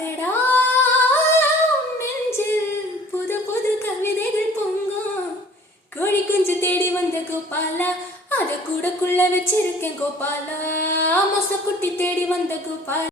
அடடா நெஞ்சில் புது புது கவிதைகள் பொங்கும். கோழி குஞ்சு தேடி வந்த கோபாலா, அத கூடக்குள்ள வச்சிருக்கேன் கோபாலா. மொச குட்டி தேடி வந்த கோபாலா.